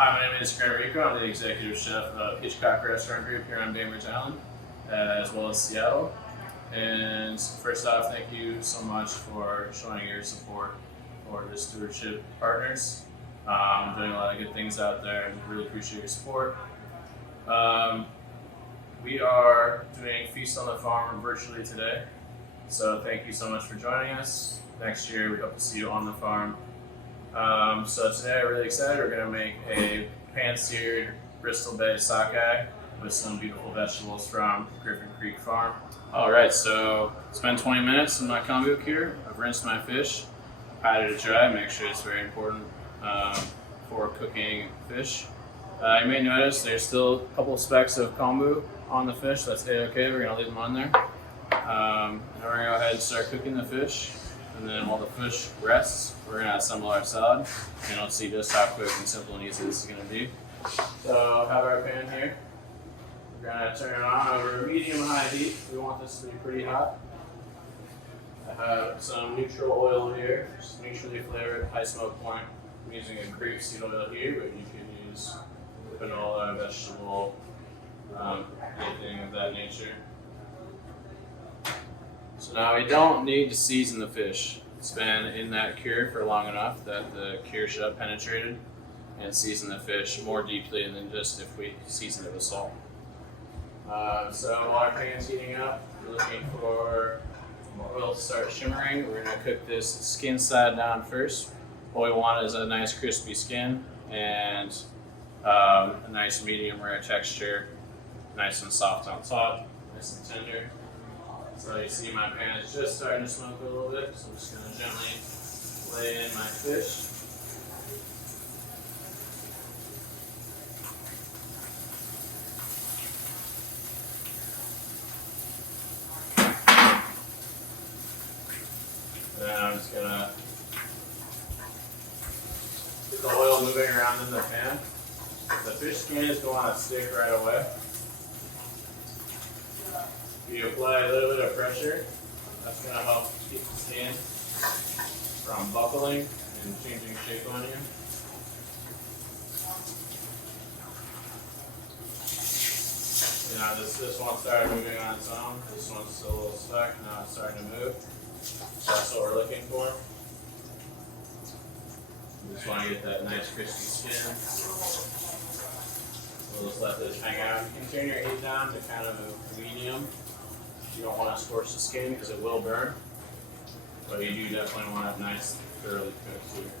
Hi, my name is Grant Rico. I'm the executive chef of Hitchcock Restaurant Group here on Bainbridge Island, as well as Seattle. And first off, thank you so much for showing your support for the stewardship partners. Doing a lot of good things out there, and really appreciate your support. We are doing Feast on the Farm virtually today, so thank you so much for joining us. Next year, we hope to see you on the farm. So today, I'm really excited. We're going to make a pan-seared Bristol-based sockeye with some beautiful vegetables from Griffin Creek Farm. All right, so it's been 20 minutes in my kombu here. I've rinsed my fish, patted it dry. Make sure it's very important for cooking fish. You may notice there's still a couple of specks of kombu on the fish. That's A-okay. We're going to leave them on there. And we're going to go ahead and start cooking the fish. And then while the fish rests, we're going to assemble our salad. And you'll see just how quick and simple and easy this is going to be. So I have our pan here. We're going to turn it on over medium-high heat. We want this to be pretty hot. I have some neutral oil here, just neutrally flavored high smoke point. I'm using a grapeseed oil here, but you can use canola, vegetable, anything of that nature. So now we don't need to season the fish. It's been in that cure for long enough that the cure should have penetrated and seasoned the fish more deeply than just if we season it with salt. So while our pan's heating up, we're looking for oil to start shimmering. We're going to cook this skin side down first. What we want is a nice crispy skin and a nice medium rare texture, nice and soft on top, nice and tender. So you see my pan is just starting to smoke a little bit, so I'm just going to gently lay in my fish. And then I'm just going to get the oil moving around in the pan. The fish skin is going to stick right away. You apply a little bit of pressure, that's going to help keep the skin from buckling and changing shape on you. You know, this one started moving on its own. This one's still a little stuck. Now it's starting to move. So that's what we're looking for. You just want to get that nice crispy skin. We'll just let this hang out. You can turn your heat down to kind of a medium. You don't want to scorch the skin because it will burn, but you do definitely want to have nice, thoroughly cooked here.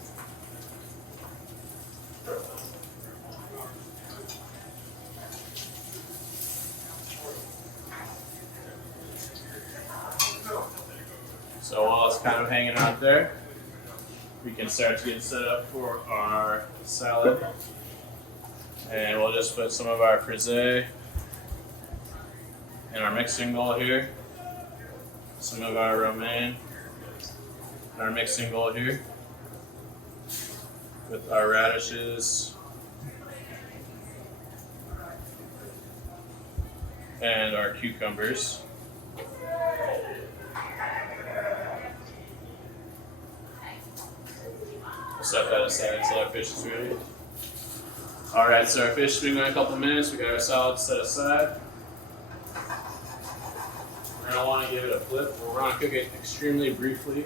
So while it's kind of hanging out there, we can start to get set up for our salad. And we'll just put some of our frisee in our mixing bowl here, some of our romaine in our mixing bowl here, with our radishes and our cucumbers. We'll set that aside until our fish is ready. Alright, so our fish has been going a couple minutes. We got our salad set aside. We're going to want to give it a flip. We're going to cook it extremely briefly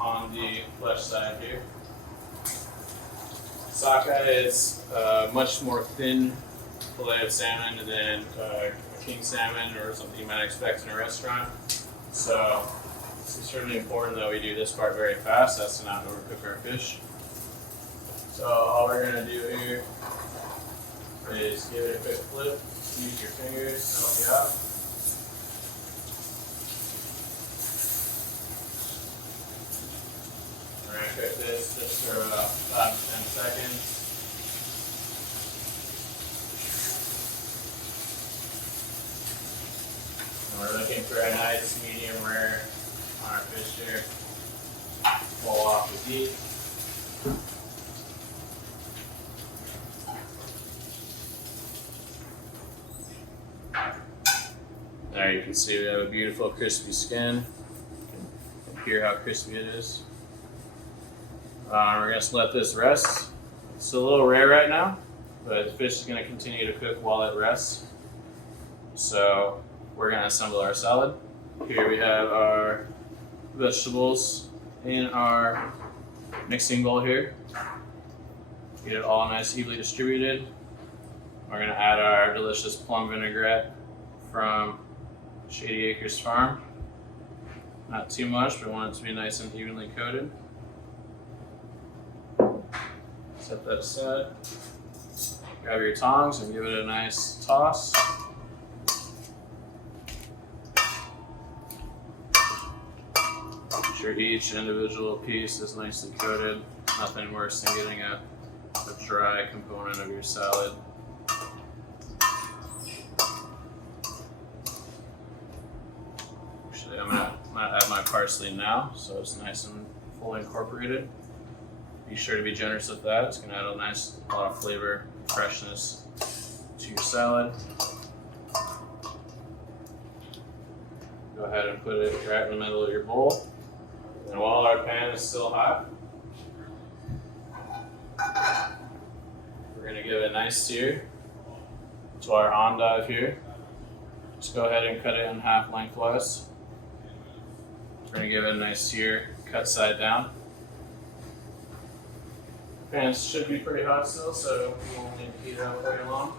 on the flesh side here. Sockeye is a much more thin fillet of salmon than a king salmon or something you might expect in a restaurant. So it's extremely important that we do this part very fast. That's to not overcook our fish. So all we're going to do here is give it a quick flip. Use your fingers to help you out. We're going to cook this just for about 5 to 10 seconds. And we're looking for a nice medium rare on our fish here. Pull off the heat. There you can see we have a beautiful crispy skin. You can hear how crispy it is. We're going to let this rest. It's a little rare right now, but the fish is going to continue to cook while it rests. So we're going to assemble our salad. Here we have our vegetables in our mixing bowl here. Get it all nice, evenly distributed. We're going to add our delicious plum vinaigrette from Shady Acres Farm. Not too much, but we want it to be nice and evenly coated. Set that aside. Grab your tongs and give it a nice toss. Make sure each individual piece is nicely coated. Nothing worse than getting a dry component of your salad. Actually, I'm gonna add my parsley now, so it's nice and fully incorporated. Be sure to be generous with that. It's gonna add a lot of flavor, freshness to your salad. Go ahead and put it right in the middle of your bowl. And while our pan is still hot, we're gonna give a nice sear to our endive here. Just go ahead and cut it in half lengthwise. We're gonna give it a nice sear, cut side down. Pan should be pretty hot still, so we won't need to heat it up very long.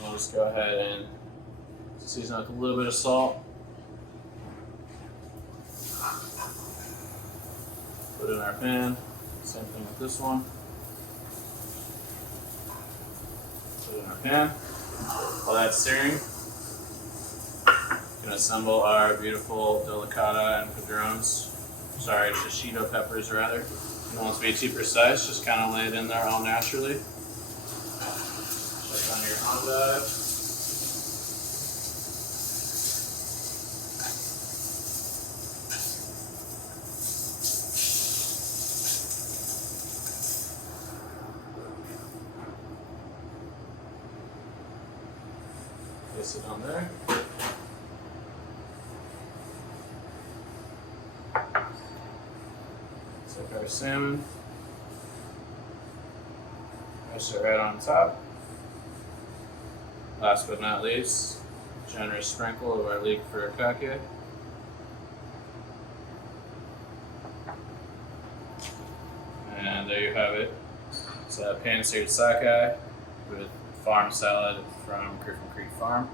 We'll just go ahead and season with a little bit of salt. Put it in our pan. Same thing with this one. Put it in our pan. While that's searing, we can assemble our beautiful delicata and padrones. Sorry, shishito peppers rather. You don't want to be too precise, just kind of lay it in there all naturally. Check on your endive. Place it on there. Take our salmon, place it right on top. Last but not least, generous sprinkle of our leek furikake. And there you have it. It's a pan-seared sockeye with farm salad from Griffin Creek Farm.